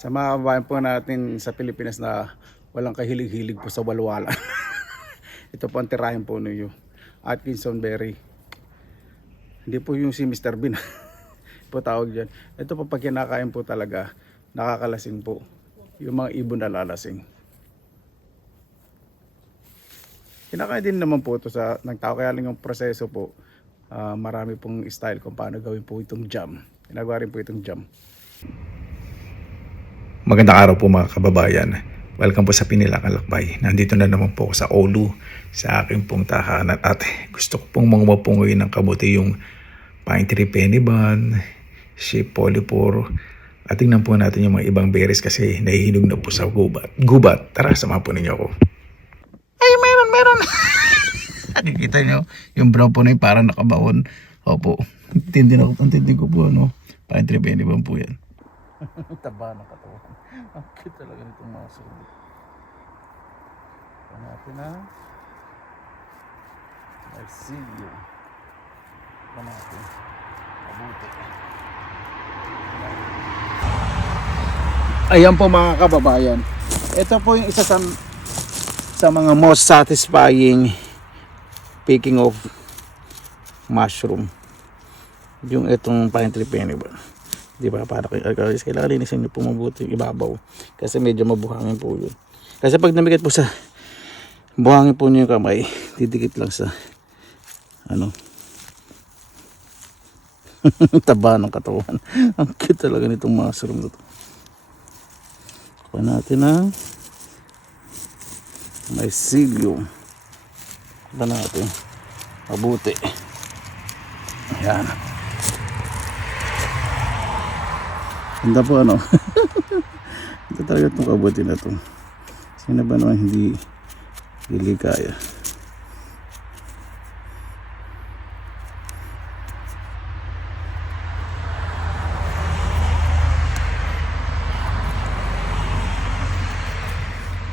Sa mga kababayan po natin sa Pilipinas na walang kahilig-hilig po sa walwala. Ito po ang tirahin po ninyo. Atkinson Berry. Hindi po yung si Mr. Bean. Po tawag dyan. Ito po pag kinakain po talaga, nakakalasing po. Yung mga ibon na lalasing. Kinakain din naman po ito sa nagtao, kaya lang yung proseso po. Marami pong style kung paano gawin po itong jam. Ginagawa rin po itong jam. Magandang araw po mga kababayan. Welcome po sa Pinilakan Lakbay. Nandito na naman po ako sa Olu, sa aking pong tahanan. At gusto ko pong mangumapungoy ng kabuti yung pine tree pennyban, sheep polypore. At tingnan po natin yung mga ibang berries kasi nahihinog na po sa gubat. Tara, samahan po ninyo ako. Ay, meron. Nakikita nyo, yung brown po na yung parang nakabaon. Opo, tindi ko po pine tree pennyban po yan. Taba ng katawan. Ang cute talaga nitong mga sulit. Ito natin na Marsilio. Ito natin kabuti. Ayan po mga kababayan. Ito po yung isa sa mga most satisfying picking of mushroom. Yung itong pine tree pennyban. Di ba? Para kailangan linisin nyo po mabuti yung ibabaw. Kasi medyo mabuhangin po yun. Kasi pag namikit po sa buhangin po nyo yung kamay, didikit lang sa taba ng katawan. Ang cute talaga nitong mushroom na to. Kuha natin na mycelium. Kuha natin mabuti. Ayan. Ganda po ito talaga itong kabuti na ito. Sino ba naman hindi kaya.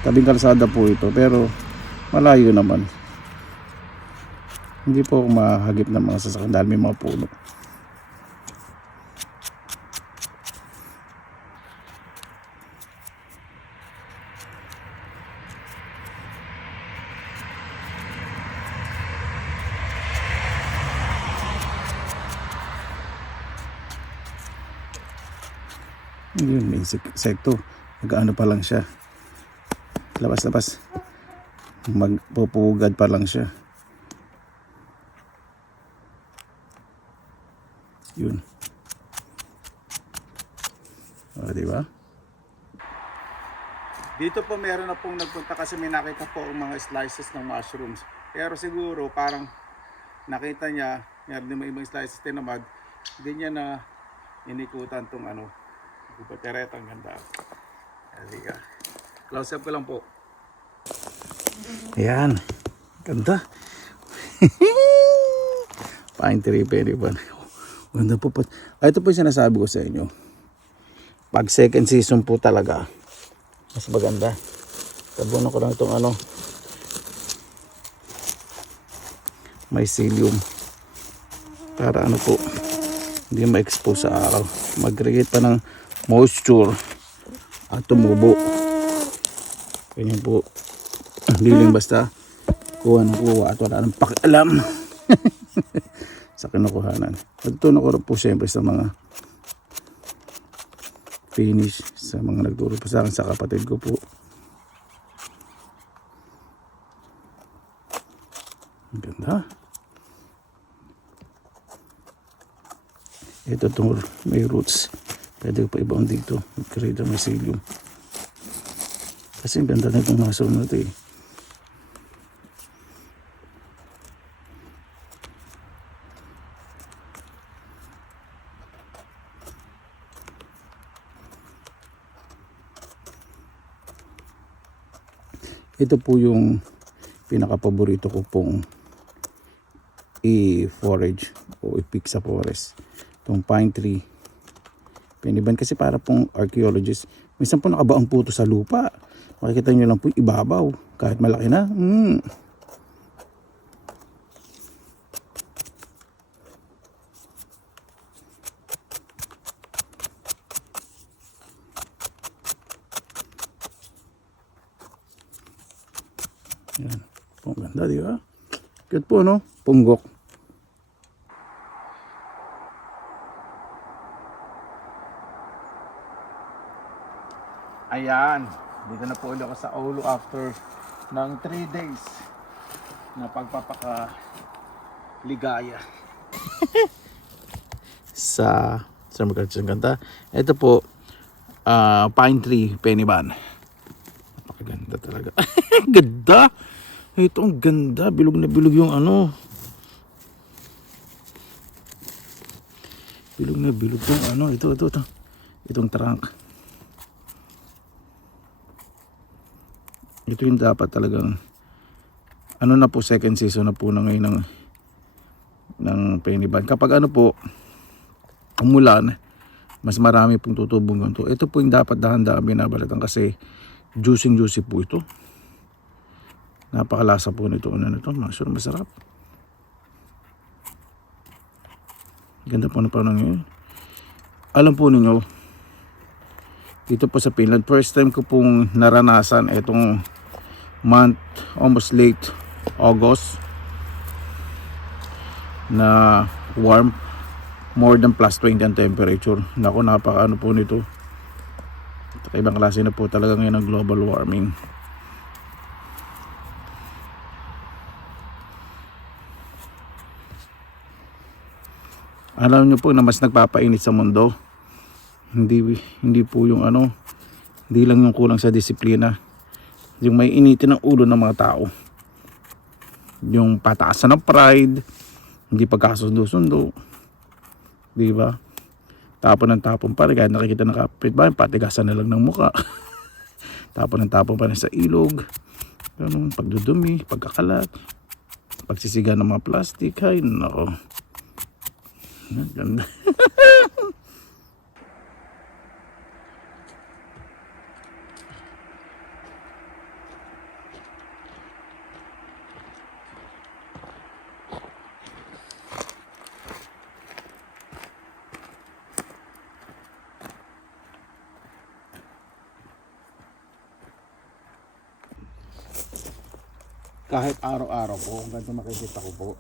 Tabing kalsada po ito pero malayo naman. Hindi po ako mahagip ng mga sasakyan dahil may mga puno. Yun, may insekto. Nag-ano pa lang siya. Labas. Magpupugad pa lang siya. Yun. O, diba? Dito po meron na pong nagpunta kasi may nakita po ang mga slices ng mushrooms. Pero siguro parang nakita niya, meron din mga ibang slices tinamad. Hindi niya na inikutan tong Teretang ganda. Halika. Close up ko lang po. Ayan. Ganda. Pine tree pennyban. Ganda po. Ito po yung sinasabi ko sa inyo. Pag second season po talaga, mas maganda. Tabunan ko lang itong mycelium. Para po, hindi ma-expose sa araw. Mag-create pa ng moisture at tumubo. Ganyan po. Hindi lang basta kuha at wala nang pakialam sa kinukuhanan. Nagtunan ko po siyempre sa mga finish, sa mga nagturo po sa akin, sa kapatid ko po. Ang ganda. Ito itong may roots. Pwede ko pa ibaon dito. Mag-create ang mycelium. Kasi ang ganda na itong mushroom na ito eh. Ito po yung pinaka-paborito ko pong i-forage o i-pick sa forest. Itong pine tree pennyban kasi para pong archaeologist. Minsan po nakabaang po ito sa lupa. Makikita nyo lang po yung ibabaw. Kahit malaki na. po, ang ganda, di ba? Cute po, no? Punggok. Ayan, dito na po ulit ako sa Oulu after ng 3 days na pagpapakaligaya sa Magkakasya ng Ganda. Ito po, pine tree Peniban. Napakaganda talaga. Ganda! Ito ang ganda, bilog na bilog yung ano. Bilog na bilog yung ano, ito. Itong trunk. Ito yung dapat talagang ano na po, second season na po na ngayon ng Peniban. Kapag ano po, umulan, mas marami pong tutubong ganito. Ito po yung dapat dahan-dahan binabalatan kasi juicy po ito. Napakalasa po nito. Ano nito? Masarap. Ganda po na panahon ngayon. Alam po ninyo, dito po sa Finland, first time ko pong naranasan itong month, almost late August, na warm, more than plus 20 ang temperature. Naku, napaka ano po nito. Ibang klase na po talaga ngayon ang global warming. Alam nyo po na mas nagpapainit sa mundo. Hindi po yung ano, hindi lang yung kulang sa disiplina. Yung may initin ng ulo ng mga tao. Yung pataasan ng pride, hindi pagkasundo-sundo. Di ba? Tapon ng tapon pa rin, kahit nakikita ng kapitbahay, patigasan na lang ng muka. Tapon ng tapon pa rin sa ilog. Ganun, pagdudumi, pagkakalat, pagsisiga ng mga plastic. Ay, nako. Ganda. Kahit araw-araw po, ganito makikita ko po.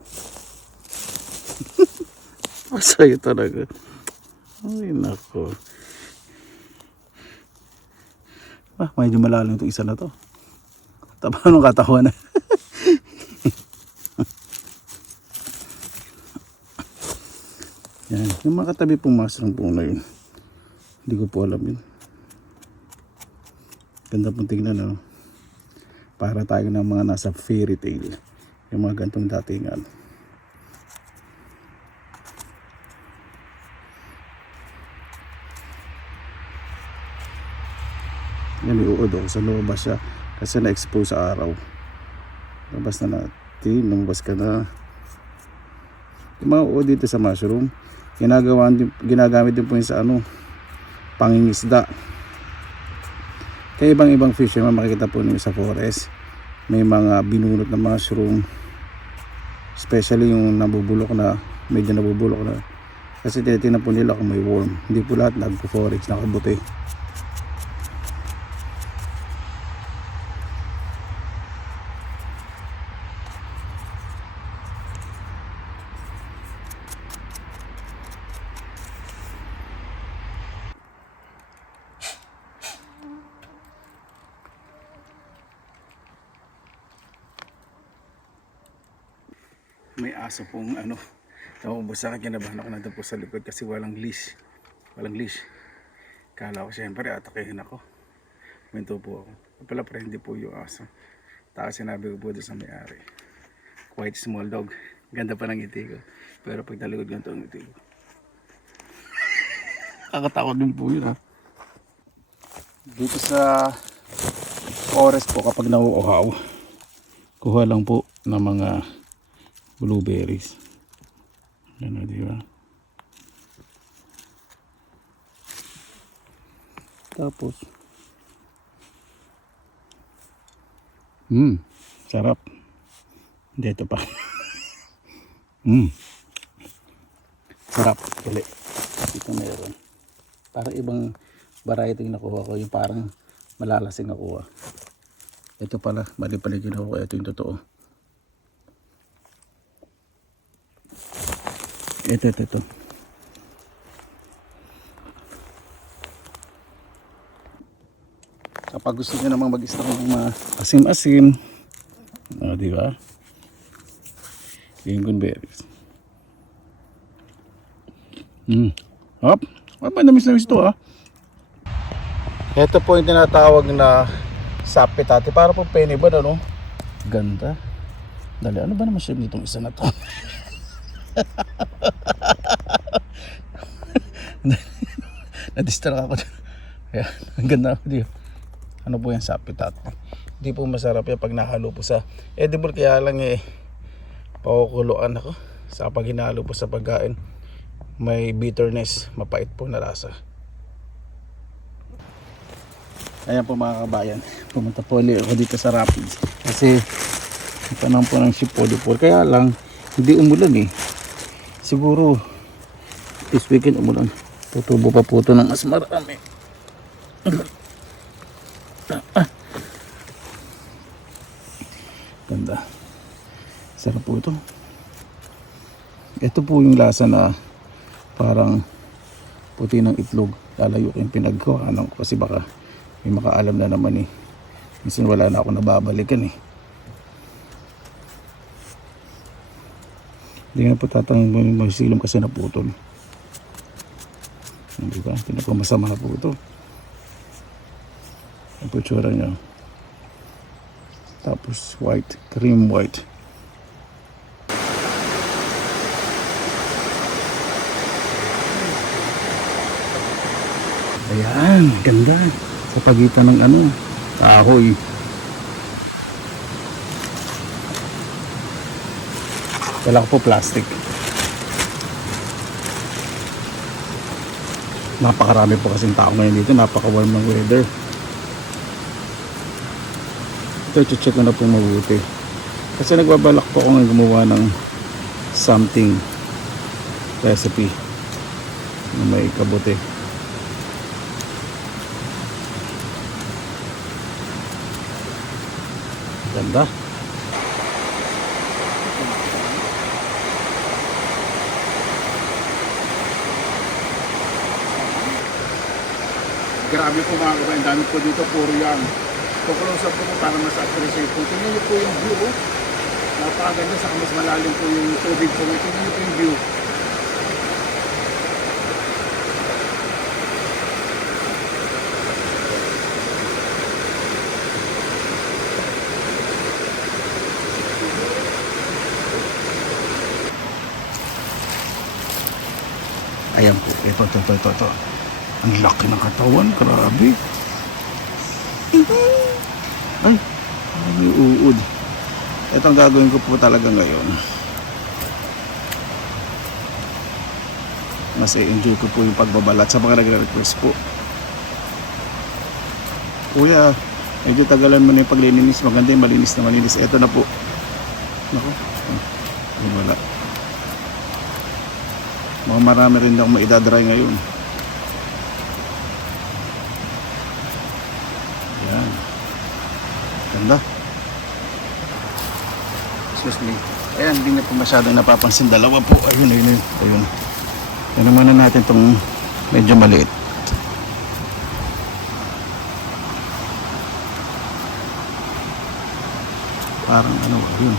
Masaya talaga. Ay, nako. Medyo malalim itong isa na to. Taba nung katawan na. Yan. Yung mga katabi pong mushroom po na yun. Hindi ko po alam yun. Ganda pong tingnan, no? Para tayo ng mga nasa fairy tale. Yung mga gantong datingan. Yan yung uod, sa lumabas siya kasi na-expose sa araw. Labas na natin, lumabas ka na. Yung mga uod dito sa mushroom, ginagamit din po yun sa ano, pangingisda. Kaya ibang fish yung makikita po niyo sa forest. May mga binunot na mushroom, especially yung nabubulok na, medyo nabubulok na. Kasi tinitingnan po nila kung may worm. Hindi po lahat nagpo-forage, nakabuti. May aso pong ano, tumubos sa akin, kinabahan ako nandun po sa likod kasi walang leash. Kala ko siyempre atakehin ako. Minto po ako. Pala friendly po yung aso. Tapos sinabi ko po doon sa may-ari, quite small dog. Ganda pa ng ngiti ko. Pero pag talikod ganito ang ngiti ko. Kakatakot din po yun, ha. Dito sa forest po, kapag nauuhaw, kuha lang po ng mga blueberries. Ano, di ba? Tapos sarap. Dito pa. Sarap ulit. Ito meron. Parang ibang variety yung nakuha ko. Yung parang malalasing nakuha. Ito pala, mali pala ginawa ko. Ito yung totoo. Ito. Kapag gusto nyo namang mag-stock ng mga asim-asim, di ba? Lingonberries. Hop, namis-namis to Ito po yung tinatawag na sapitati. Para po penny ba no? Ganda. Dali, ano ba naman siya nitong isa na to? Na-distract ako. Ayan, ang ganda ako dito. Ano po yung sapitati? Hindi po masarap yan pag nahalo po sa edible, kaya lang pakukuluan ako sa pag hinalo po sa pagkain. May bitterness, mapait po na lasa. Ayan po mga kabayan, pumunta po ulit ako dito sa Rapids kasi panahon po ng sipolipol, kaya lang hindi umulan siguro this weekend umulan, tutubo pa po ito ng mas marami. Ganda, sarap po ito. Ito po yung lasa na parang puti ng itlog, lalayo yung pinagkuhanan ko kasi baka may makaalam na naman minsan wala na ako nababalikan hindi na po tatanggalin yung silom kasi naputol, diba? Pinapamasama na po ito ang putsura nya, tapos white, cream white. Ayan, ganda. Sa pagitan ng kahoy. Wala ko po plastic. Napakarami po kasing tao ngayon dito. Napaka-warm ng weather. Ito, check ko na po mabuti. Kasi nagbabalak po ako ng gumawa ng something recipe na may kabuti. Ganda. Grabe po mga kabayan, dami po dito, puro yan. Kukulong po para mas appreciate po. Tingnan niyo po yung view. Napakaganda, saka mas malalim po yung tubig po. Tingnan niyo po yung view. Ayan po, ito. Ang laki ng katawan, grabe. Ay, may uod. Ito ang gagawin ko po talaga ngayon. Mas enjoy ko po yung pagbabalat sa mga nagre-request po. Kuya, medyo tagalan mo na yung paglilinis. Maganda yung malinis na malinis. Ito na po. Naku, wala. Mga marami rin na akong maidadry ngayon. Yan. Ganda. Excuse me. Ayan, hindi na po masyadong napapansin. Dalawa po. Ayun. Tignan muna natin itong medyo maliit. Parang yun.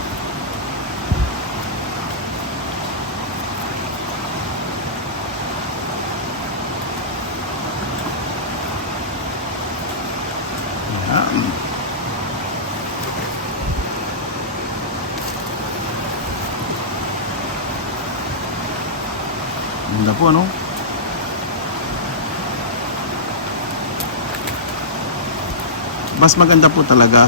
Ganda po, ano? Mas maganda po talaga.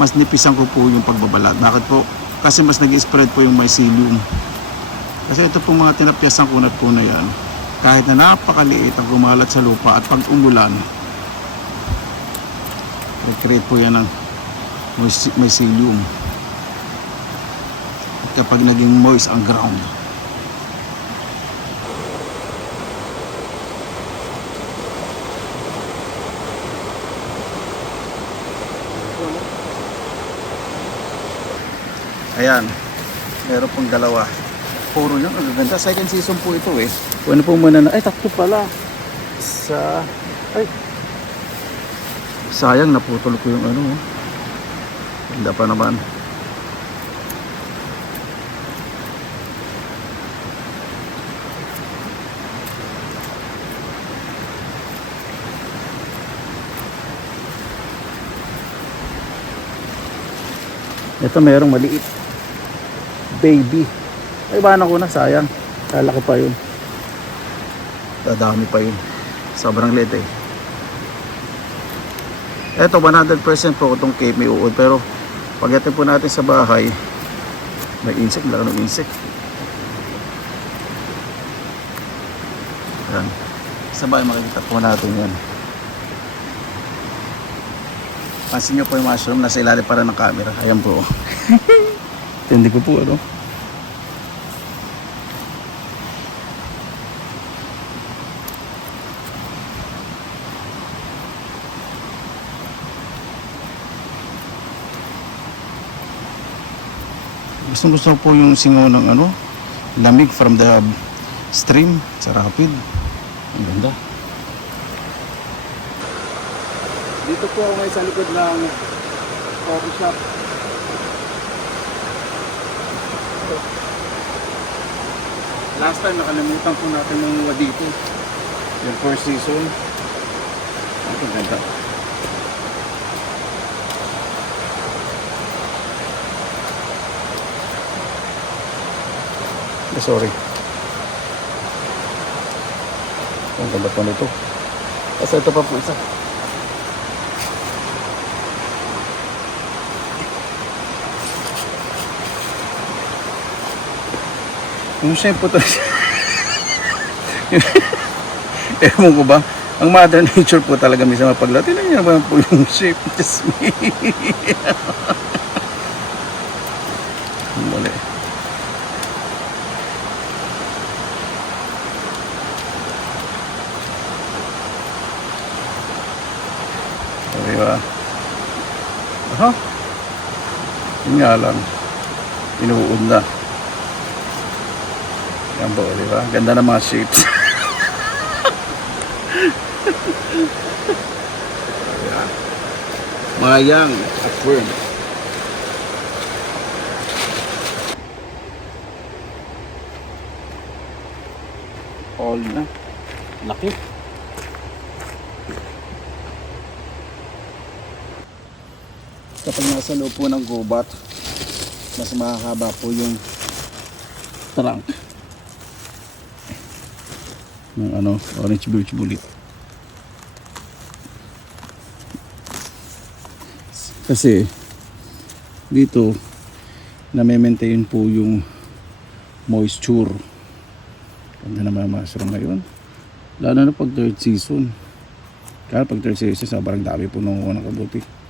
Mas nipisan ko po yung pagbabalat. Bakit po? Kasi mas nag-spread po yung mycelium. Kasi ito po mga tinapyasang kunat po na yan. Kahit na napakaliit ang kumalat sa lupa at pag umulan, nag-create po yan ng mycelium. At kapag naging moist ang ground, ayan, meron pong dalawa. Puro lang, ang ganda. Second season po ito eh. Kung ano po muna na, ay tatlo pala. Ay, sayang naputol ko yung ano. Ganda pa naman. Ito merong maliit. Baby. Ay, bahan ko na, sayang. Lalaki pa yun. Dadami pa yun. Sobrang liit eh. Ito, 100% po itong Cape May uod. Pero, pagdating po natin sa bahay, may insect, laki ng insect. Yan. Sa bahay makikita po natin yan. Pansin nyo po yung mushroom, nasa ilalim para ng camera. Ayan po. Tindi ko po ano. Gusto po yung singaw ng ano, lamig from the stream sa rapid. Ang ganda. Dito po ako ngayon sa likod ng coffee shop. Last time nakalimutan po natin ng dito. Yung first season. Ang ganda. Sorry. Ang ganda po nito. Kasi ito pa po isa. Yung shape po to. Ewan ko ba? Ang mother nature po talaga minsan mapaglatin. Tinan niyo naman po yung shape. Just me. Mali. Diba? Aha. Yun nga lang. Inuud na. Yan po, diba? Ganda ng mga shapes. Ayan. Mga young at firm. All na. Laki. Kapag nasa loob po ng gubat, mas mahaba po yung trunk ng ano, orange birch bullet. Kasi dito na-maintain po yung moisture. Ganda naman mushroom ngayon. Lalo na pag third season. Kaya pag third season, sobrang dami po nanguha ng kabuti.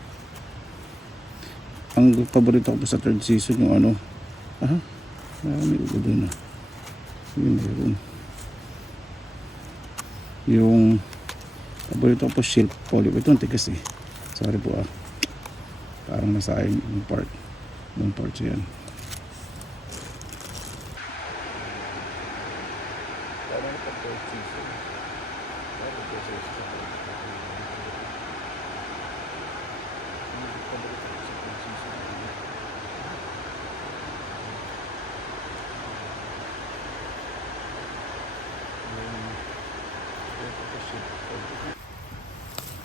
Ang paborito ko po sa third season yung ano, may ulo doon na. Yun, meron. Yung paborito ko po shield polyp. Ito ang tigas eh. Sorry po parang nasayang yung part. Yung part siya yan.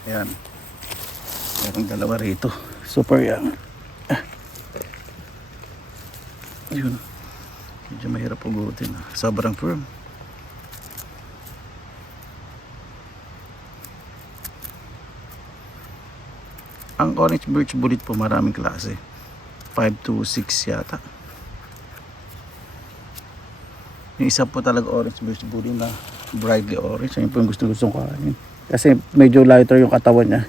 Ayan. Merong dalawa rito. Super young. Ayun. Medyo mahirap pugutin. Sobrang firm. Ang orange birch bullet po maraming klase. 5 to 6 yata. Yung isa po talaga orange birch bullet na brightly orange. Ayun po yung gustong kainin. Kasi medyo lighter yung katawan niya.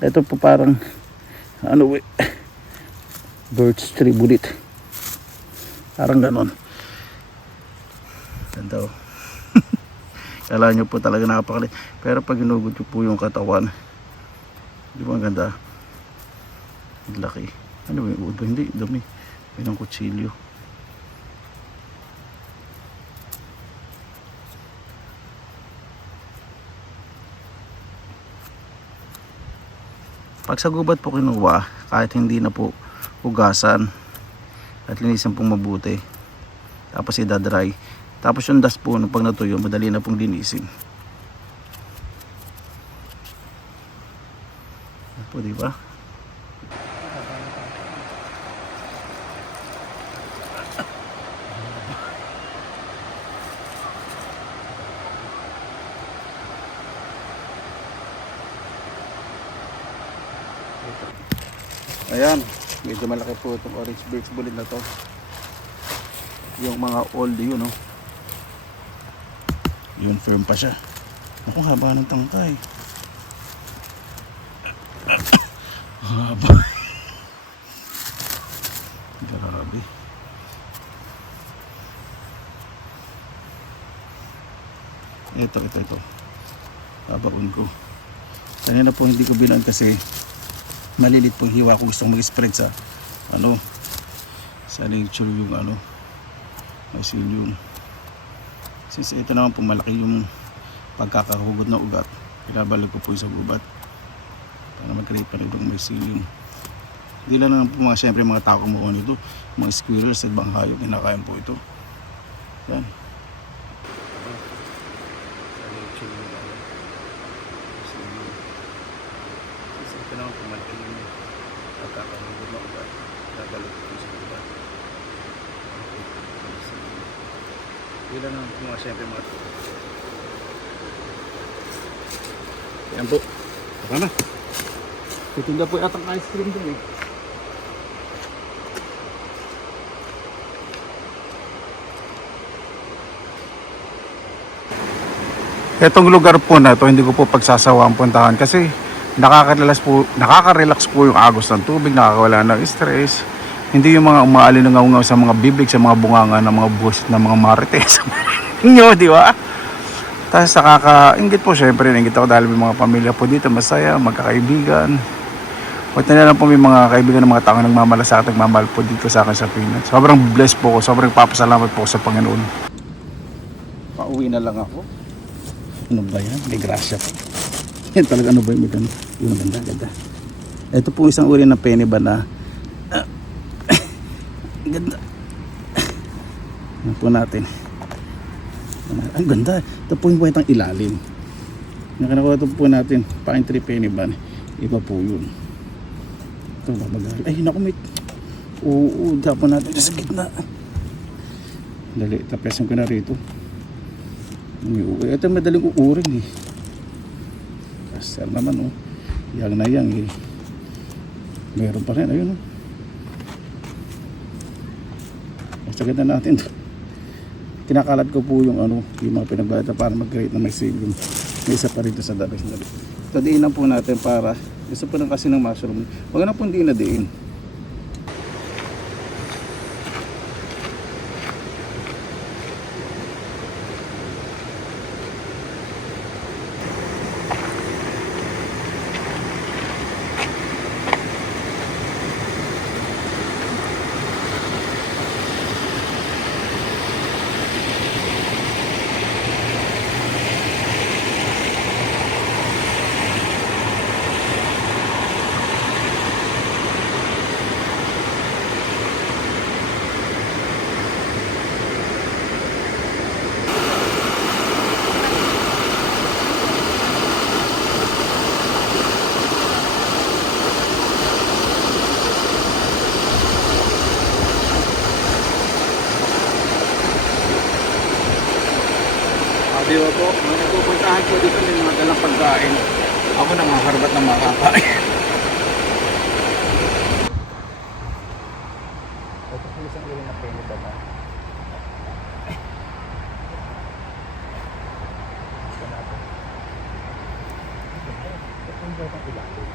Ito po parang birch tree bullet. Parang ganon. Ganda oh. Kala nyo po talaga nakapakalit. Pero pag hinugod nyo po yung katawan, di ba ang ganda? Laki. Ano yung udo? Hindi, dumi. May ng kutsilyo. Pag sa gubat po kinuha, kahit hindi na po hugasan at linisan pong mabuti, tapos idadry, tapos yung dust po pag natuyo, madali na pong linisin po, di ba? Ayan, medyo malaki po itong orange birch bullet na to. Yung mga old yun, no? Yun, firm pa siya. Ako, haba ng tangkay. Haba. Grabe. Ito. Habaon ko. Kanina po hindi ko bilang kasi malilit pong hiwa kung gusto mag-spread sa sa nature yung mycelium. Since ito naman pong malaki yung pagkakahugod na ugat, pinabalik ko po sa gubat para mag-create pa rin yung mycelium. Hindi lang naman po siyempre mga tao kumuha nito, mga squirrels at ibang hayop, kinakain po ito. Yan. Ito naman po malaki yung pagkakahugod na ugat, pinabalik ko sa gubat. Hindi lang naman po siyempre mga tao. Yan po. Baka na. Titinda po yatang ice cream dun eh. Etong lugar po na to, hindi ko po pagsasawang puntahan kasi nakaka-relax po yung agos ng tubig, nakakawala ng stress. Hindi yung mga umaalingaw sa mga bibig, sa mga bunganga ng mga busit ng mga marites. Nyo, di ba? Tapos nakaka-inggit po, syempre nainggit ako dahil may mga pamilya po dito, masaya, magkakaibigan. At na lang po may mga kaibigan ng mga tao nagmamalasakit, nagmamahal po dito sa akin sa Pinas. Sobrang blessed po ko, sobrang papasalamat po sa Panginoon. Pauwi na lang ako. Ano ba yan? May grasya po. Yan talaga, ano ba yung maganda? Yung maganda. Ito po isang uri ng penny ba na ganda. Ano po natin? Ang ganda. Ito po yung buhay ilalim. Nakanakuha ito po natin. Pine tree penny ban. Iba po yun. Ito babagal. Ay naku, oo, dapat natin sa gitna. Dali, tapesan ko na rito. Ito madaling uuring eh. Kasar naman oh. Yang na yang eh. Meron pa rin, ayun oh. Sa gitna natin to. Kinakalat ko po yung yung mga pinagbalata para mag-create na mycelium. May isa pa rito sa dabi. Ito diin lang po natin para gusto po lang kasi ng mushroom. Huwag na po diin na diin. Di ba po? Mga nagpupuntahan ko dito may mga dalang pagkain. Ako na maharbat ng mga kakain. Ito po isang uli na penny ba na? Ito natin. Ito po yung batang ilalim.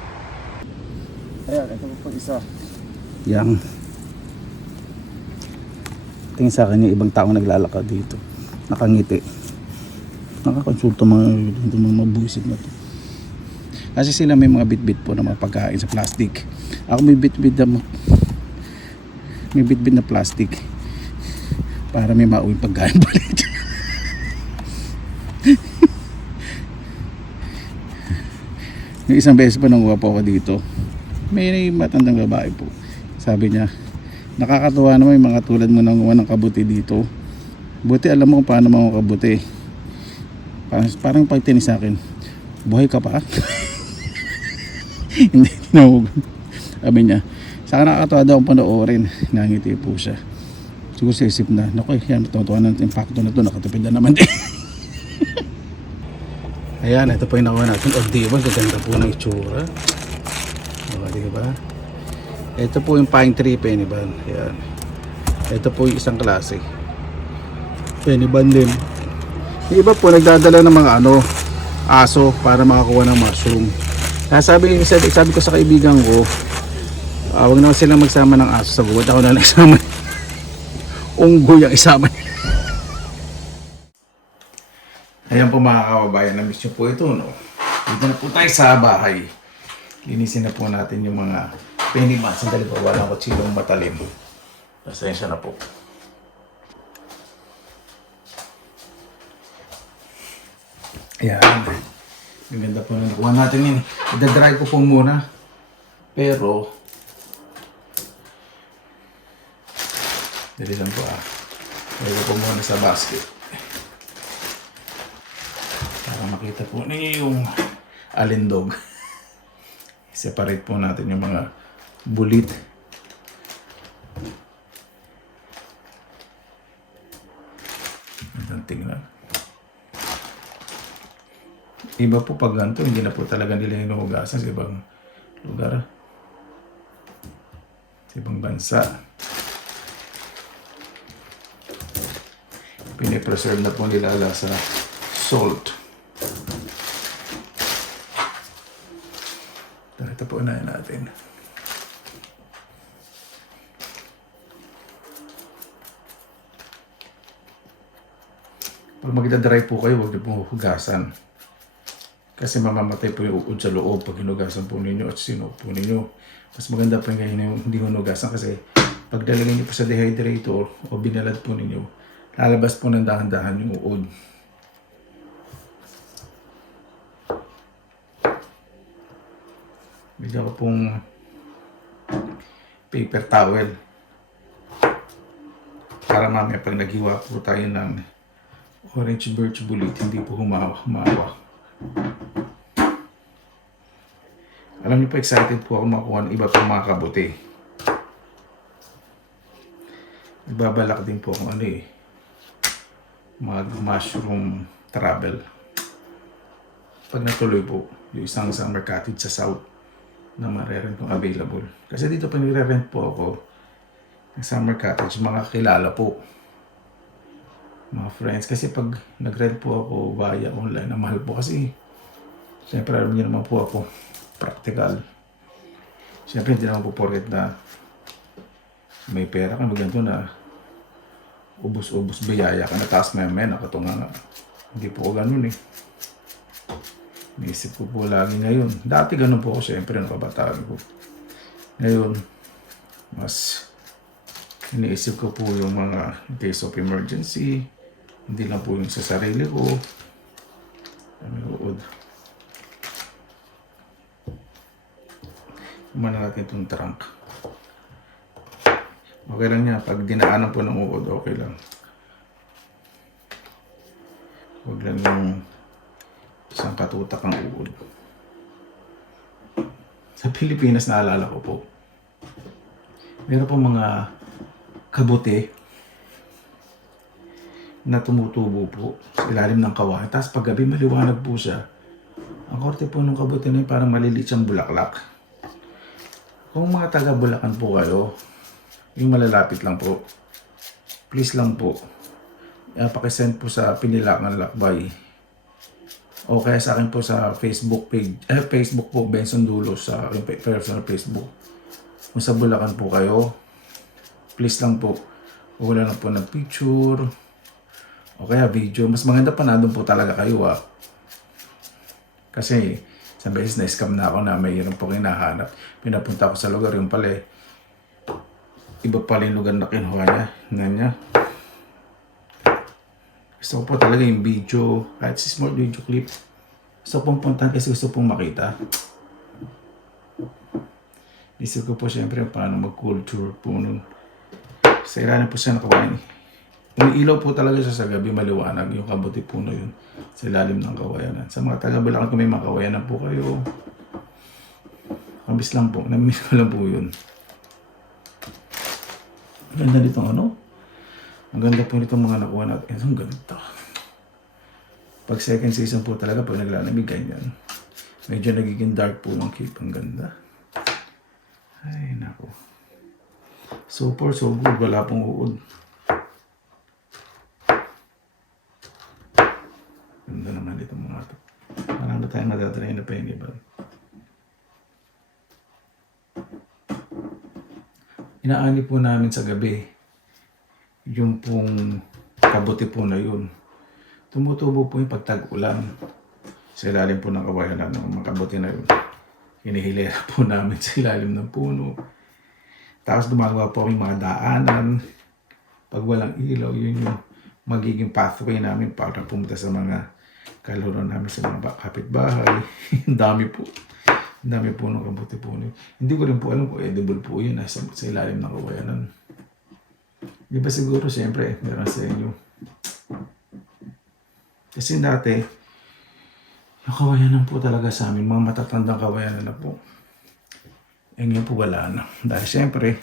Ayan, ito po isa. Yang. Tingin sa akin yung ibang taong naglalakad dito. Nakangiti. Nakakonsulta mga buwisit na to. Kasi sila may mga bit-bit po na mga pagkain sa plastic. Ako may bit-bit na plastic para may mauwi pagkain balik. Yung isang beses pa nanguha po ako dito. May matandang babae po. Sabi niya, nakakatuwa naman yung mga tulad mo nanguha ng kabuti dito. Buti alam mo kung paano mga kabuti. Parang pagtinis sa akin, buhay ka pa? Hindi tinawag. Sabi niya, saka nakakatawa daw ang panoorin. Nangiti po siya. Siguro sa isip na, naku, yan, matutuwa ng impacto na to, nakatipid na naman din. Ayan, ito po yung nakuha natin. O, diba, gaganda po ng itsura. O, diba? Ito po yung pine tree penny ban. Ayan. Ito po yung isang klase. Penny ban din. Yung iba po, nagdadala ng mga aso para makakuha ng mushroom. Kaya sabi ko sa kaibigan ko, wag naman silang magsama ng aso sa bukod. Ako na nagsama. Unggoy ang isama. Ayan po mga kababayan, na-miss nyo po ito, no? Dito na po tayo sa bahay. Linisin na po natin yung mga penny bans. Sandali po, walang kutsilong matalim. Pasensya na po. Ayan. Ang ganda po na nakuha natin yun. Ida-dry ko po muna. Pero, dali lang po lagay ko muna sa basket. Para makita po ninyo yung alindog. Separate po natin yung mga bulit. Ang tingnan. Iba po pag ganito, hindi na po talaga nila hinuhugasan sa ibang lugar. Sa ibang bansa. Pinipreserve na po nila sa salt. Ito po unahin natin. Pag magdadry po kayo, huwag niyo pong hugasan. Kasi mamamatay po yung uod sa loob pag hinugasan po ninyo at sinuot po ninyo. Mas maganda po yung hindi hinugasan kasi pag dalagay niyo po sa dehydrator o binalad po ninyo, lalabas po ng dahan-dahan yung uod. Bigyan ko pong paper towel para mamaya pag naghiwa po tayo ng orange birch bullet, hindi po humawa. Alam niyo po, excited po ako makuha ng iba pang mga kabuti. Nagbabalak din po kung mag-mushroom travel. Pag natuloy po, yung isang summer cottage sa south na marerent kong available. Kasi dito pa nire-rent po ako ng summer cottage, mga kilala po. Mga friends. Kasi pag nag-rent po ako via online, na mahal po kasi. Siyempre, alam niyo naman po ako, practical. Siyempre, hindi naman po porket na may pera ka, ganito na ubus-ubus biyaya ka na taas may nakatunga nga. Hindi po ako ganun Naisip ko po lagi ngayon. Dati ganun po ako siyempre nung kabataan ko. Ngayon, mas iniisip ko po yung mga case of emergency. Hindi lang po yung sa sarili ko. Umana natin itong trunk. Okay lang niya. Pag dinaanan po ng uod, okay lang. Huwag lang yung isang katutak ang uod. Sa Pilipinas, naalala ko po, meron po mga kabuti na tumutubo po sa ilalim ng kawayan. Tapos paggabi maliwanag po siya. Ang korte po ng kabuti na yun, parang maliliit siyang bulaklak. Kung mga taga Bulacan po kayo, yung malalapit lang po, please lang po, pakisend po sa Pinilakan Lakbay. O kaya sa akin po sa Facebook page, Facebook po, Benson Dulos, sa aking personal Facebook. Kung sa Bulacan po kayo, please lang po, wala lang po ng picture, o kaya video. Mas maganda pa na doon po talaga kayo Kasi sa beses na-scam na ako na mayroon po hinahanap. Pinapunta ako sa lugar, yung pala iba pala yung lugar na kinuha niya. Gusto ko po talaga yung video, kahit si small video clip. Gusto pong puntahan kasi gusto pong makita. Isip ko po siyempre paano mag-culture po nun. Sa ilalim po siya nakawayan. Umiilaw po talaga siya sa gabi, maliwanag yung kabuti puno yun sa ilalim ng kawayanan. Sa mga taga-Bulacan kung may mga kawayanan po kayo, kabis lang po, namiss ko lang po yun. Ang ganda dito ano? Ang ganda po nito mga nakuha natin. Ang ganda. Pag second season po talaga, pag naglalamig, ganyan. Medyo nagiging dark po yung cape. Ang ganda. Ay, nako. So far, so good. Wala pong uod. Ganda naman dito mga ito. Marami tayong madadalay na penny ba? Inaani po namin sa gabi yung pong kabuti po na yun. Tumutubo po yung pagtag-ulan sa ilalim po ng kawayanan ng mga kabuti na yun. Hinihilera po namin sa ilalim ng puno. Tapos gumagawa po yung mga daanan. Pag walang ilaw, yun yung magiging pathway namin para pumunta sa mga kaluran namin sa mga kapitbahay. Ang dami po. Ang dami po ng kabuti po. Hindi ko rin po alam kung edible po yun sa ilalim ng kawayanan. Di ba siguro siyempre meron sa inyo. Kasi dati, yung kawayanan po talaga sa amin, mga matatandang kawayanan na po. Eh ngayon po wala na. Dahil siyempre,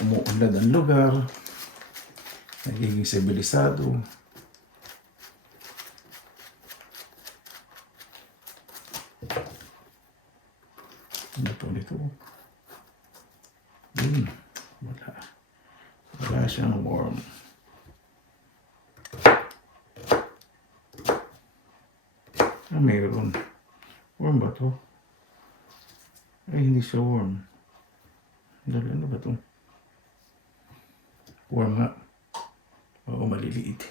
umuunlad ang lugar, nagiging sibilisado. Ano po nito? Wala. Wala siyang worm. Ah, mayroon. Worm ba to? Ay, hindi siya worm. Dali, ano ba to? Worm nga. Oo, maliliit.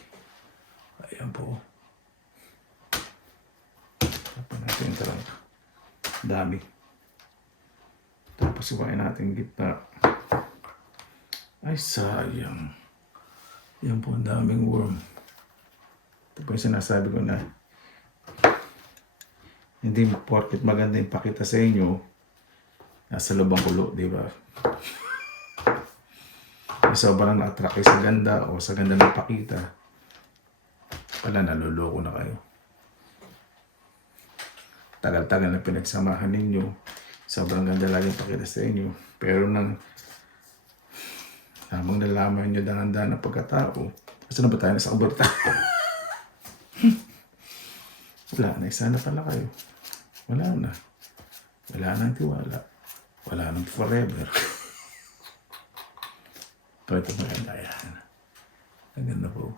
Ayan po. Tapan natin talaga. Dami. Tapos iwain natin gitna. Ay, sayang. Yan po, ang daming worm. Ito po yung sinasabi ko na hindi porket maganda yung pakita sa inyo, nasa lubang kulo, di ba? Sobrang na-attract sa ganda o sa ganda ng pakita, pala naluloko na kayo. Tagal-tagal na pinagsamahan ninyo, sobrang ganda lagi yung pakita sa inyo, pero nang habang nalaman nyo dahan-dahan ng pagkatao, kasi na ba tayo nasa kuberta? Wala na, isa na pala kayo. Wala na. Wala nang tiwala. Wala nang forever. Ito maganda yan. Ang ganda po.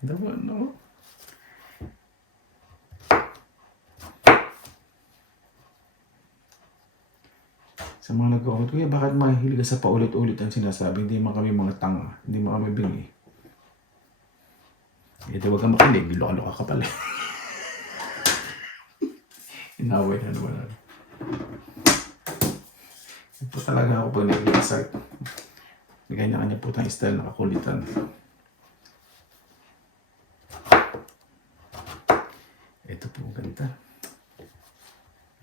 Ganda po, no? Sa mga nag-comment, kuya, bakit mahihilig ka sa paulit-ulit ang sinasabi? Hindi man kami mga tanga. Hindi man kami bingi. Ito huwag kang makinig. Loka-loka ka pala. Inaway na naman. Ito talaga ako pag nag-excite. May kanya-kanya po tayong style na kakulitan. Ito po ganda.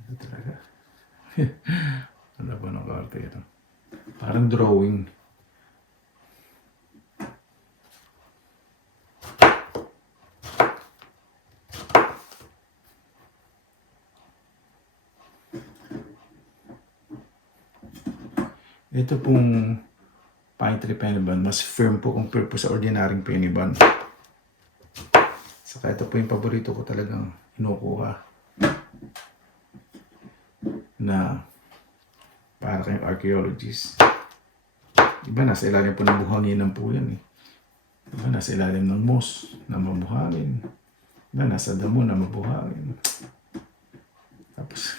Ito talaga. Ano ba ng karte ito? Parang drawing. Ito pong pine tree penny bun, mas firm po compare po sa ordinaryong penny bun. Saka ito po yung paborito ko talagang inukuha na para kayong archaeologist. Iba nasa ilalim po ng buhanginan po yan eh. Iba nasa ilalim ng moss na mabuhangin. Iba nasa damo na mabuhangin. Tapos,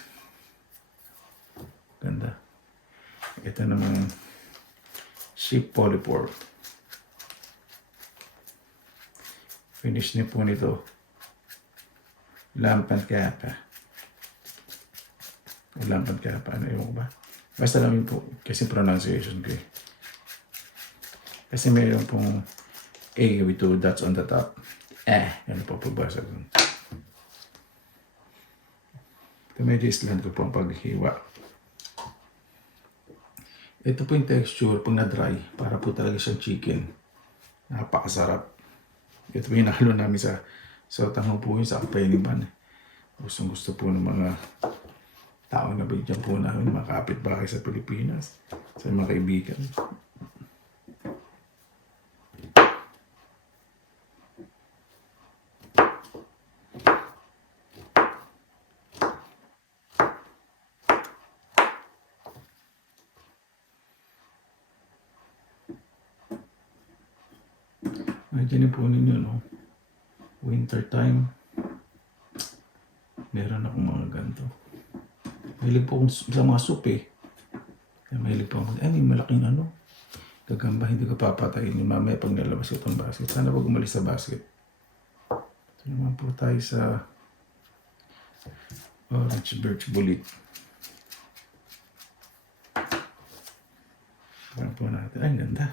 ganda. Ito naman, sheep polypore. Finish niyo po nito. Lampan kapa. Lampan kapa, ano yung ba? Basta lang yun po, kasi pronunciation ko eh. Kasi mayroon pong A with 2 dots on the top. Yan po pagbasa ko. Ito medyo island ko po ang paghiwa. Ito po yung texture pag na-dry, para po talaga siyang chicken. Napakasarap. Ito po yung nahalo namin sa tango po yun sa Kapayniban. Gustong gusto po ng mga taong nabigyan po namin, mga kapitbahay sa Pilipinas, sa mga kaibigan. Nandiyan po ninyo, no? Winter time. Meron akong mga ganito. Mahilig po akong sa mga soup eh. Kaya mahilig po akong, may malaking ano. Gagamba, hindi ko papatayin yung mamaya pag nalabas ko itong basket. Sana wag umalis sa basket. Ito naman po tayo sa orange birch bullet. Parang po natin. Ay, ganda.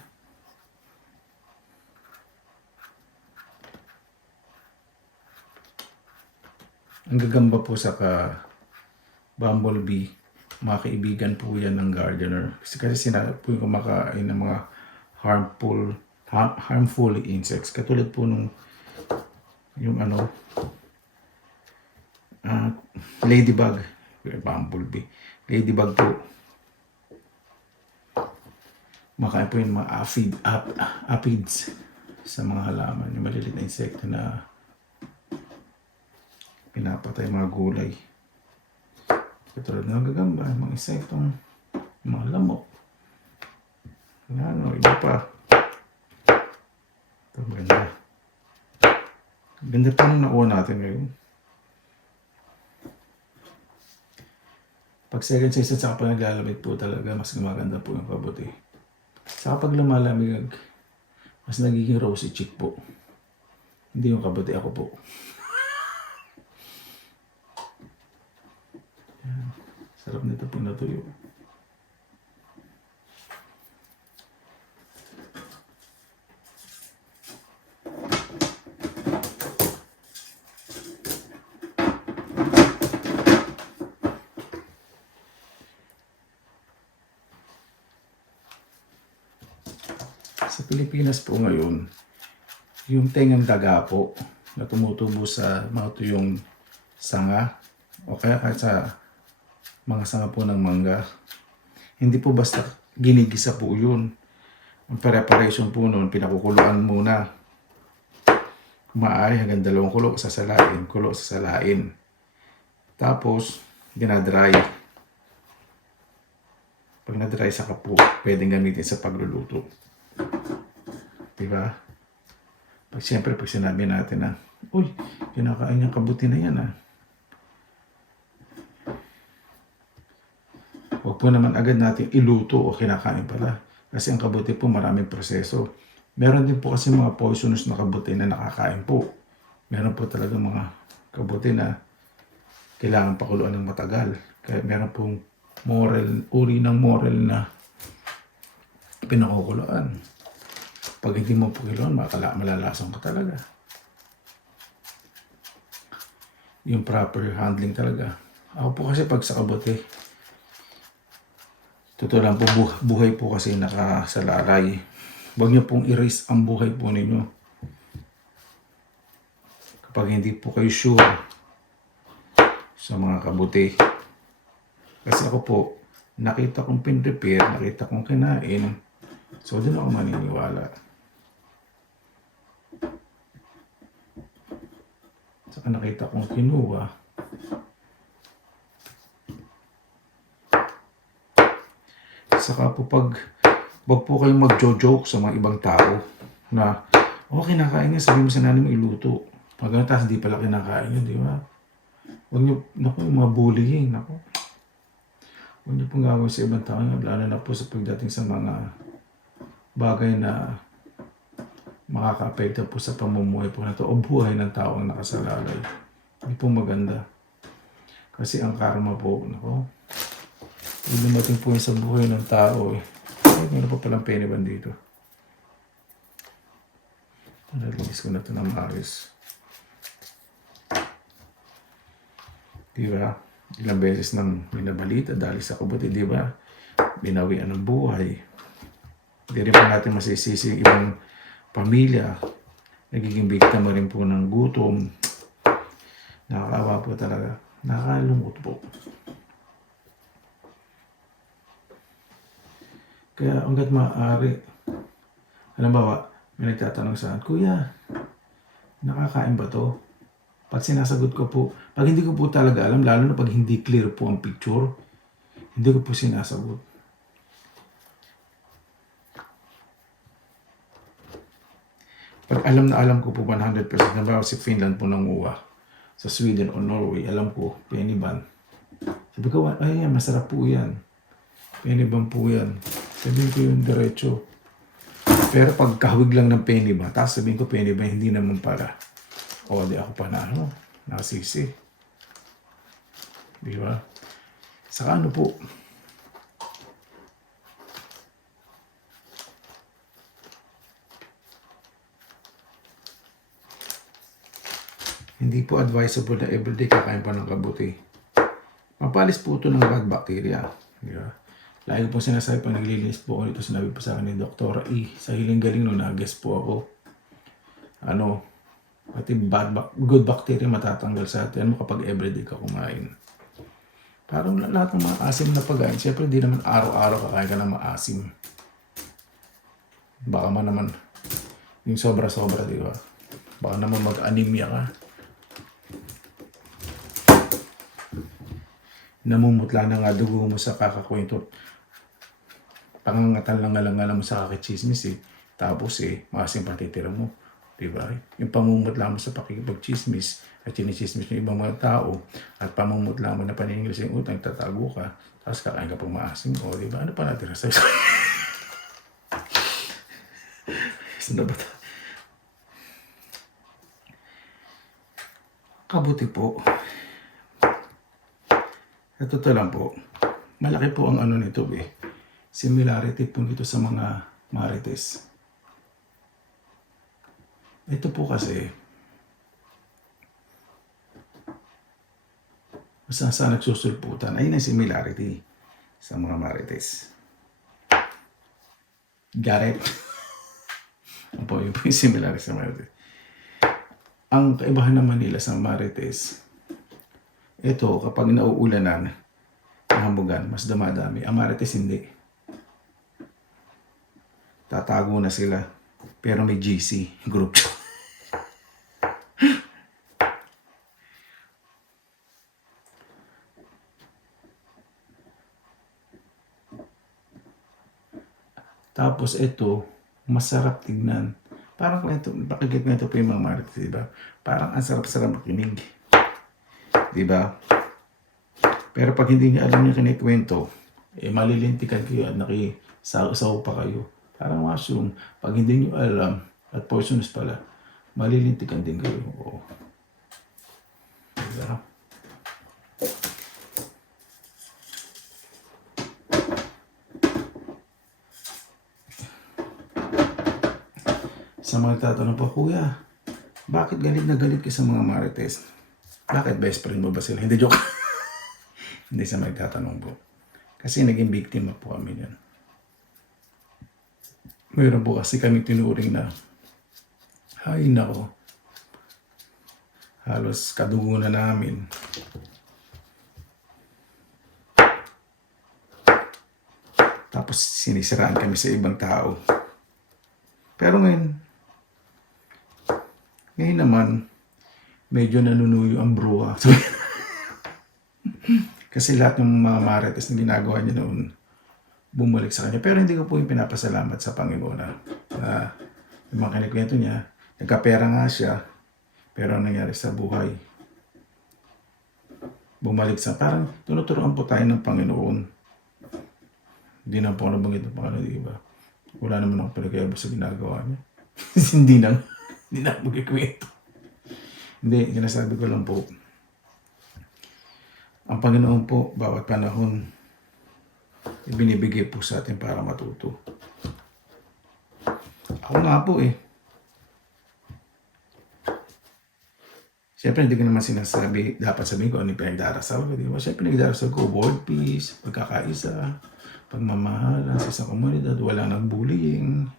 Ang gagamba po sa bumblebee, mga kaibigan po yan ng gardener. Kasi sinarap po yung kumakain ng mga harmful insects. Katulad po nung yung ladybug, bumblebee. Ladybug po. Makain po yung mga aphids sa mga halaman. Yung maliliit na insekto na pinapatay mga gulay. Katulad ng gagamba, mga insektong, mga lamok. Iba pa. Ito, ganda. Ganda pa nung nakuha natin ngayon. Pag second season, saka pa naglalamig po talaga, mas gumaganda po yung kabuti. Saka pag lumalamig, mas nagiging rosy cheek po. Hindi yung kabuti, ako po. Sarap nito pag natuyo. Sa Pilipinas po ngayon, yung tengang daga po na tumutubo sa mga tuyong sanga o kaya kahit sa mga sanga po ng mangga. Hindi po basta ginigisa po yun. Ang preparation po noon, pinakukuluan muna. Maaari hanggang 2 kulo sasalain. Tapos, dinadry. Pag na-dry sa po, pwedeng gamitin sa pagluluto. Diba? Siyempre, pag sinabi natin na, uy, kinakain niyang kabuti na yan Huwag po naman agad natin iluto o kinakain pala. Kasi ang kabuti po maraming proseso. Meron din po kasi mga poisonous na kabuti na nakakain po. Meron po talaga mga kabuti na kailangan pakuluan ng matagal. Kaya meron pong uri ng morel na pinakukuluan. Pag hindi mo pakuluan, malalason ka talaga. Yung proper handling talaga. Ako po kasi pag sa kabuti, totoo lang po, buhay po kasi nakasalalay. Huwag niyo pong erase ang buhay po ninyo. Kapag hindi po kayo sure sa mga kabuti. Kasi ako po, nakita kong pin-prepare, nakita kong kinain. So, doon ako maniniwala. Saka nakita kong kinuha. Saka po wag po kayong mag-joke sa mga ibang tao na, kinakain niya, sabi mo sa nanay mo iluto. Pag tas di pala kinakain niya, di ba? Huwag niyo, yung mga bullying, huwag niyo pong gagawin sa ibang tao, lalo na po sa pagdating sa mga bagay na makaka-apekto po sa pamumuhay po na ito o buhay ng tao ang nakasalalay. Hindi po maganda. Kasi ang karma po, dumating po yun sa buhay ng tao Ay, meron pa palang Peniban dito. Nalinis ko na ito ng maayos. Diba? Ilang beses nang binabalita dahil sa kabuti, diba? binawian ng buhay. Hindi rin po natin masisisi yung ibang pamilya. Nagiging biktima rin po ng gutom. Nakakaawa po talaga. Nakakalungkot po. Kaya hanggat maaari, halimbawa, may nagtatanong sa akin, Kuya, nakakain ba to? Pag sinasagot ko po, pag hindi ko po talaga alam, lalo na pag hindi clear po ang picture, hindi ko po sinasagot. Pag alam na alam ko po 100%, halimbawa si Finland po nanguha, sa Sweden o Norway, alam ko, penny ban. Sabi ko, ay yan, masarap po yan. Penny ban po yan. Sabihin ko yung diretso. Pero pag kahawig lang ng penny ban, tapos sabihin ko penny ban, hindi naman para. O, di ako pa na, nasisi. Di ba? Saka ano po, hindi po advisable na everyday kakain pa ng kabuti. Mapalis po ito ng bad bacteria. Di ba? Lagi po sinasabi pag naglilinis po ako nito, sinabi po sa akin ni Dr. E. Sa Hiling Galing no, nag-guest po ako. Pati good bacteria matatanggal sa atin kapag everyday ka kumain. Parang lahat ng mga asim na pagkain, siyempre di naman araw-araw kakain ka ng maasim. Baka man naman yung sobra-sobra, di ba? Baka naman mag-anemia ka. Namumutla na nga dugo mo sa kakakwento. Pangangatan lang nga mo sa kakichismis eh. Tapos maasim patitira mo. Diba? Yung pamumutla mo sa pakikipag-chismis at chinichismis ng ibang mga tao at pamumutla mo na paningilis yung utang, tatago ka, tapos kakain ka pang maasim. O, diba? Ano pa natira sa'yo? Saan ba ito? Kabuti po. At totoo lang po, malaki po ang ano nito similarity po nito sa mga marites. Ito po kasi, sa nagsusulputan, ayun ang similarity sa mga marites. Got it? Yun po yung similarity sa marites. Ang kaibahan naman nila sa marites, ito kapag nauulanan, hambugan, mas damadami. Ang marites hindi. Tatago na sila. Pero may GC, group. Tapos ito, masarap tignan. Parang ito, pakikita po yung mga marites, diba? Parang ang sarap-sarap makinig. Diba? Pero pag hindi niya alam yung kinikwento, malilintikan kayo at nakisaw pa kayo. Parang mushroom, pag hindi nyo alam at poisonous pala, malilintikan din kayo. Oo. Diba? Sa mga tatanong po, Kuya, bakit galit na galit ka sa mga marites? Bakit best friend mo ba sila? Hindi, joke. Hindi sa magtatanong po. Kasi naging biktima po kami yan. Mayroon po kasi kami tinuring na, ay nako, halos kadugo na namin. Tapos sinisiraan kami sa ibang tao. Pero ngayon naman, medyo nanunuyo ang bruha. Kasi lahat ng mga marites na ginagawa niya noon, bumalik sa kanya. Pero hindi ko po yung pinapasalamat sa Panginoon na yung mga kinikwento niya, nagkapera nga siya, pero ang nangyari sa buhay, bumalik sa, parang tunuturuan po tayo ng Panginoon. Hindi na po nabanggit ng Panginoon, di ba? Wala naman akong pinagkayabas sa ginagawa niya. Hindi na magkikwento. Hindi, sinasabi ko lang po, ang Panginoon po, bawat panahon, ibinibigay po sa atin para matuto. Ako nga po Siyempre, hindi ko naman sinasabi, dapat sabihin ko ano yung pinagdarasal ko, di ba? Siyempre, pinagdarasal ko, world peace, pagkakaisa, pagmamahalan sa isang komunidad, wala nang bullying.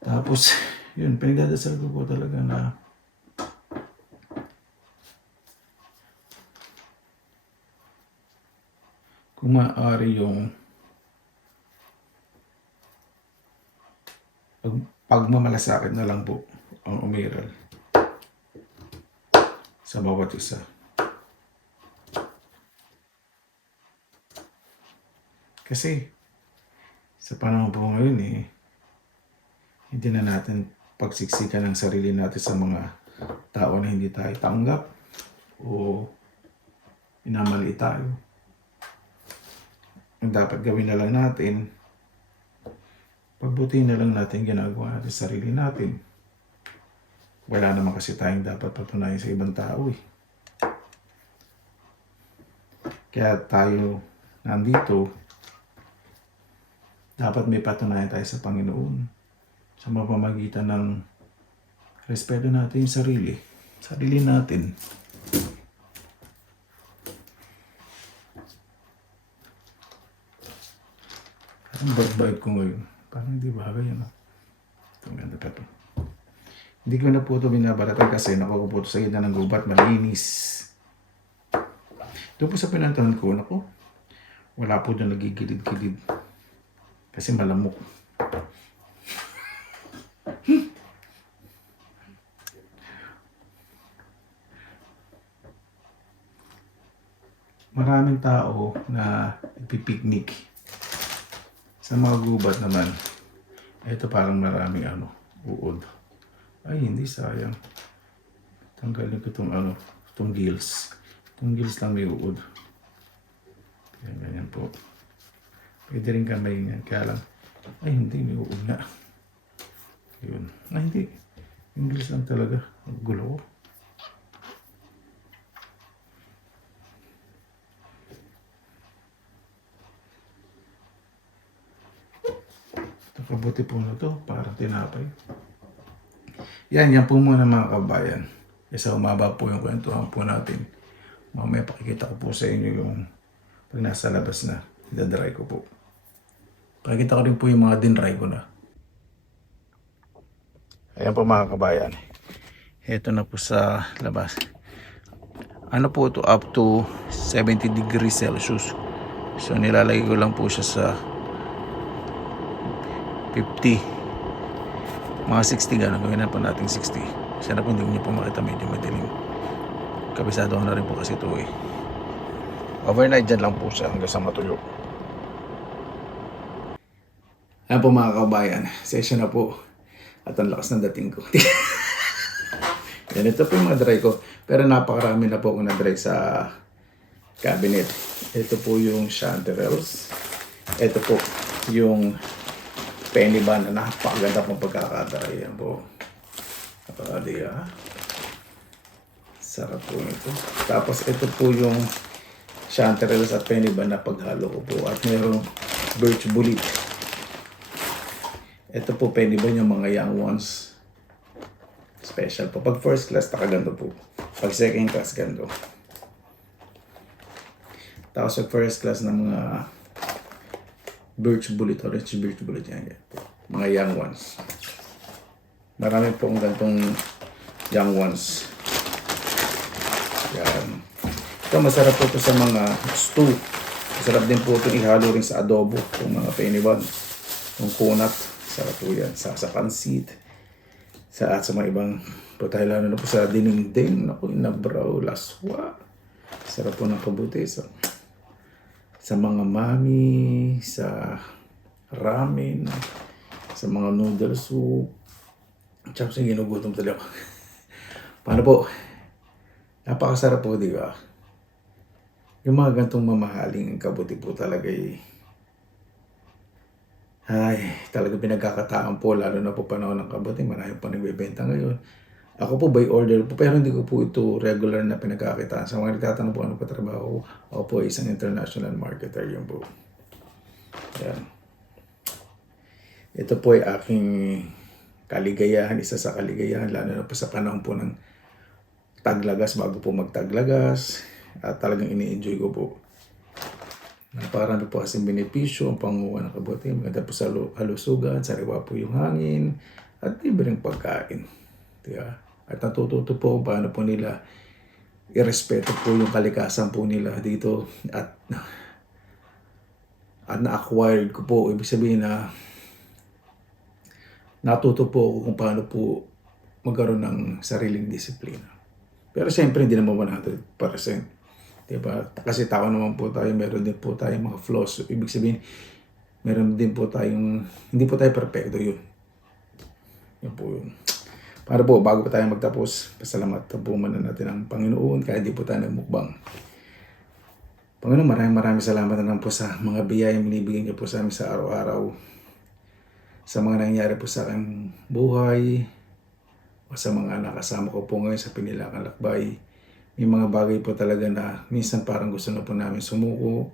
Tapos, yun, pinagdadasal ko po talaga na kung maaari yung pagmamalasakit na lang po ang umiral sa bawat isa. Kasi sa panahon po ngayon hindi na natin pagsiksikan ng sarili natin sa mga tao na hindi tayo tanggap o minamaliit tayo. Ang dapat gawin na lang natin, pagbuti na lang natin ginagawa natin sa sarili natin. Wala naman kasi tayong dapat patunayan sa ibang tao Kaya tayo nandito, dapat may patunayan tayo sa Panginoon sa mapamagitan ng respeto natin yung sarili natin. Ang bait ko ngayon. Parang hindi bagay yan. Ito, ganda pa ito. Hindi ko na po ito binabaratan kasi nakuha po ito sa gitna ng gubat, malinis. Doon po sa pinantahan ko, naku, wala po doon nagigilid-gilid. Kasi malamok. Maraming tao na nagpipiknik. Sa mga gubat naman, ito parang maraming uod. Ay, hindi sayang. Tanggalin ko itong gills. Itong gills lang may uod. Kaya ganyan po. Pwede rin kamay niyan. Kaya lang, ay hindi, may uod nga. Yun. Ay hindi. Yung gills lang talaga. Ang gulo ko. Kabuti po na to, parang tinapay. Yan po muna mga kabayan. Isa umaba po yung kwentuhan po natin. Mamaya pakikita ko po sa inyo yung pag nasa labas na, idadry ko po. Pakikita ko rin po yung mga dinry ko na. Ayan po mga kabayan. Ito na po sa labas. Ano po ito, up to 70 degrees Celsius. So nilalagay ko lang po siya sa 50, mga 60 gano'n, gawin na po natin 60. Sana po hindi nyo po makita, medyo madilim. Kabisado ko na rin po kasi ito Overnight dyan lang po siya hanggang sa matuyo. Ayan po mga kabayan, session na po. At ang lakas ng dating ko. Yan, ito po yung mga dry ko. Pero napakarami na po ako na-dry sa cabinet. Ito po yung chanterelles. Ito po yung penny ban na napakaganda pong pagkakadry. Yan po. Napakadiya. Sarap po ito. Tapos ito po yung chanterelles at penny ban na paghalo ko po. At mayroong birch bullet. Ito po penny ban yung mga young ones. Special po. Pag first class, nakaganda po. Pag second class, gando. Tapos pag first class na mga birch bullet, orange birch bullet yan. Mga young ones. Marami pong gantong young ones. Yan. Ito masarap po ito sa mga stew. Masarap din po ito ihalo rin sa adobo. Itong mga penibag. Itong kunat. Sarap po yan. Sa pansit. At sa mga ibang putay, lalo na po sa dinding. Naku, inabraw, laswa. Sarap po ng kabuti. Sa mga mami, sa ramen, sa mga noodle soup. Tsaka sa ginugutom talaga. Paano po? Napakasarap po, di ba? Yung mga gantong mamahaling kabuti po talaga ay, talaga pinagkakataan po, lalo na po panahon ng kabuti. Marami pa nagbebenta ngayon. Ako po by order po, pero hindi ko po ito regular na pinagkakitaan. Sa mga nagtatanong po ano pa trabaho, ako po isang international marketer yun po. Yan. Ito po ay aking kaligayahan, isa sa kaligayahan, lalo na po sa panahon po ng taglagas, bago po magtaglagas. At talagang ini-enjoy ko po. Napakarami po kasing benepisyo ang panguha ng kabuti. Maganda po sa halusugan, sariwa po yung hangin, at libreng pagkain. Diba? At natututo po kung paano po nila irespeto po yung kalikasan po nila dito. At na-acquired ko po, ibig sabihin na natuto po ako kung paano po magkaroon ng sariling disiplina. Pero siyempre, hindi naman 100%. Diba? Kasi tao naman po tayo, meron din po tayong mga flaws. Ibig sabihin, meron din po tayong, hindi po tayo perfecto yun. Yun po yun. Para po, bago pa tayo magtapos, pasalamat po muna natin ang Panginoon kaya di po tayo nagmukbang. Panginoon, maraming salamat na lang po sa mga biyayang binibigyan niyo po sa amin sa araw-araw. Sa mga nangyayari po sa aking buhay, o sa mga nakasama ko po ngayon sa Pinilakan Lakbay. May mga bagay po talaga na minsan parang gusto na po namin sumuko.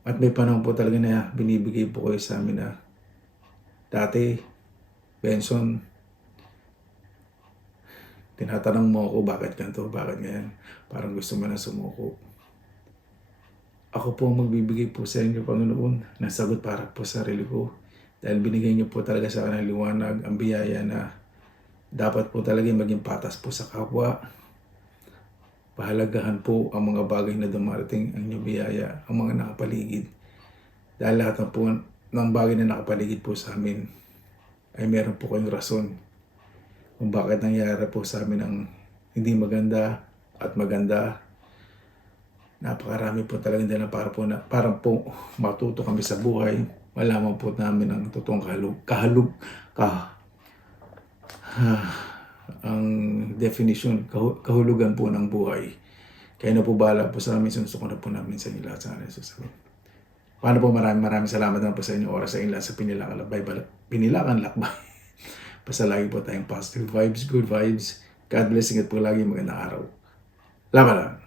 At may panahon po talaga na binibigay po kayo sa amin na dati, Benson, tinatanong mo ako bakit ganito, bakit ngayon. Parang gusto mo na sumuko. Ako po magbibigay po sa inyo, Panginoon, ng sagot para po sa sarili ko. Dahil binigay niyo po talaga sa akin ang liwanag, ang biyaya na dapat po talaga maging patas po sa kapwa. Pahalagahan po ang mga bagay na dumarating ang inyong biyaya, ang mga nakapaligid. Dahil lahat po ng bagay na nakapaligid po sa amin ay meron po kayong rason kung bakit nangyayari po sa amin ang hindi maganda at maganda. Napakarami po talaga din na para po matuto kami sa buhay. Malaman po namin ang totoong ang definition, kahulugan po ng buhay. Kaya na po bahala po sa amin, sinusuko na po namin sa inyo lahat sa akin. Paano po maraming salamat naman po sa inyo oras sa inyo lahat sa Pinilakan Lakbay. Basta lagi po tayong positive vibes, good vibes. God bless, ingat po lagi, magandang araw. Laban lang.